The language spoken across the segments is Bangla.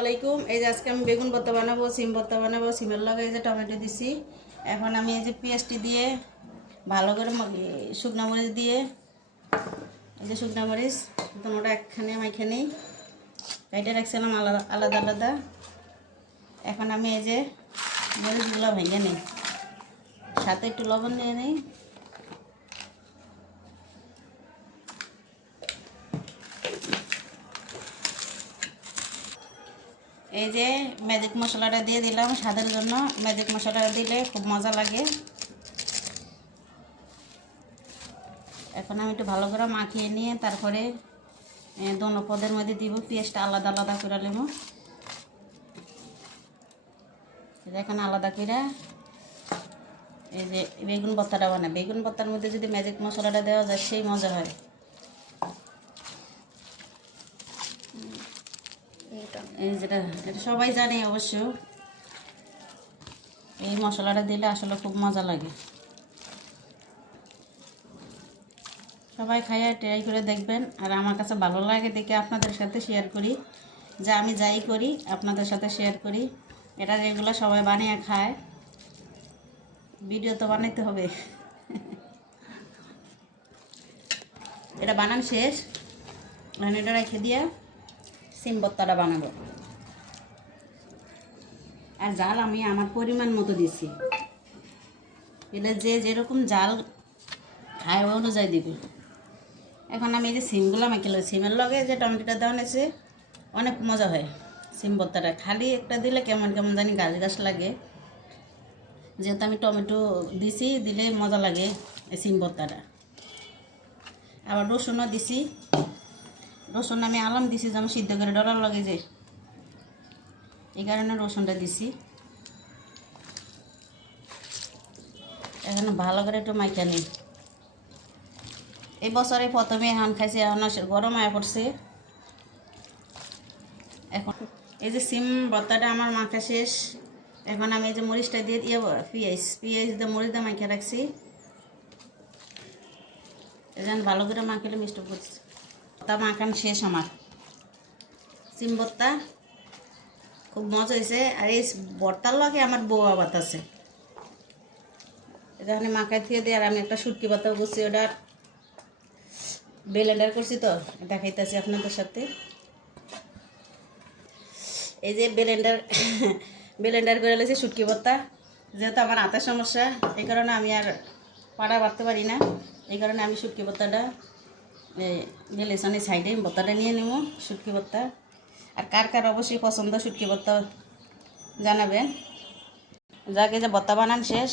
আলাইকুম। এই যে আজকে আমি বেগুন ভর্তা বানাবো, সিম ভর্তা বানাবো। সিমের লগে এই যে টমেটো দিছি। এখন আমি এই যে পেঁয়াজটি দিয়ে ভালো করে শুকনো মরিচ দিয়ে এই যে শুকনো মরিচ ওটা একখানে মাইখানে কাইটে রাখছিলাম আলাদা আলাদা আলাদা। এখন আমি এই যে মরিচগুলো ভেঙে নিই, সাথে একটু লবণ নিয়ে নিই। এই যে ম্যাজিক মশলাটা দিয়ে দিলাম স্বাদের জন্য। ম্যাজিক মশলাটা দিলে খুব মজা লাগে। এখন আমি একটু ভালো করে মাখিয়ে নিয়ে তারপরে দোনো পদের মধ্যে দিব। পেঁয়াজটা আলাদা আলাদা করে নেব। এখন আলাদা করে এই যে বেগুন ভর্তাটা বানাই। বেগুন ভর্তার মধ্যে যদি ম্যাজিক মশলাটা দেওয়া যায় সেই মজা হয়। এই যেটা এটা সবাই জানে অবশ্য। এই মশলাটা দিলে আসলে খুব মজা লাগে। সবাই খাইয়ে ট্রাই করে দেখবেন। আর আমার কাছে ভালো লাগে দেখে আপনাদের সাথে শেয়ার করি, যে আমি যাই করি আপনাদের সাথে শেয়ার করি। এটা যেগুলো সবাই বানিয়ে খায়, ভিডিও তো বানাইতে হবে। এটা বানান শেষ, এটা রেখে দিয়ে সিম ভর্তাটা বানাবো। আর জাল আমি আমার পরিমাণ মতো দিছি। এটা যে যেরকম জাল খায় ওই অনুযায়ী দিবে। এখন আমি এই যে সিমগুলো মাখিলাম, সিমের লগে যে টমেটোটা দেওয়া আছে অনেক মজা হয়। সিম ভর্তাটা খালি একটা দিলে কেমন কেমন জানি গাছ গাছ লাগে, যেহেতু আমি টমেটো দিছি দিলে মজা লাগে এই সিম ভর্তাটা। আবার রসুনও দিছি। রসুন আমি আলাম দিছি যেমন সিদ্ধ করে ডলার লাগে যে, এই কারণে রসুনটা দিছি। এখন ভালো করে একটু মাইখা নিই। এই বছরে প্রথমে এখন খাইছি, এখন গরম আয়া পড়ছে। এখন এই যে সিম ভর্তাটা আমার মাখা শেষ। এখন আমি এই যে মরিচটা দিয়ে পেঁয়াজ দিয়ে মরিচ দিয়ে মাখা রাখছি। এখন ভালো করে মাখিলে মিষ্টি করছি। ভর্তা মাখান শেষ আমার। সিম ভর্তা খুব মজা হয়েছে। আর এই ভর্তার লগে আমার বউয়া ভাত আছে, এখানে মাখাই থেকে দিয়ে। আর আমি একটা শুটকি পাতাও করছি, ওটা ব্লেন্ডার করছি তো দেখাইতেছি আপনাদের সাথে। এই যে ব্লেন্ডার করে লেছি শুটকি ভর্তা। যেহেতু আমার হাতের সমস্যা, এই কারণে আমি আর পাড়া বাড়তে পারি না। এই কারণে আমি শুটকি ভর্তাটা বেলেছনের সাইডে ভর্তাটা নিয়ে নেব, শুটকি ভর্তা। আর কার কার অবশ্যই পছন্দ শুটকি ভর্তা জানাবেন। যাকে যে ভর্তা বানান শেষ,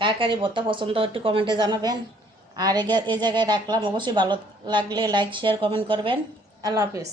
কার কার এই ভর্তা পছন্দ একটু কমেন্টে জানাবেন। আর এই জায়গায় রাখলাম, অবশ্যই ভালো লাগলে লাইক শেয়ার কমেন্ট করবেন। আল্লাহ হাফিজ।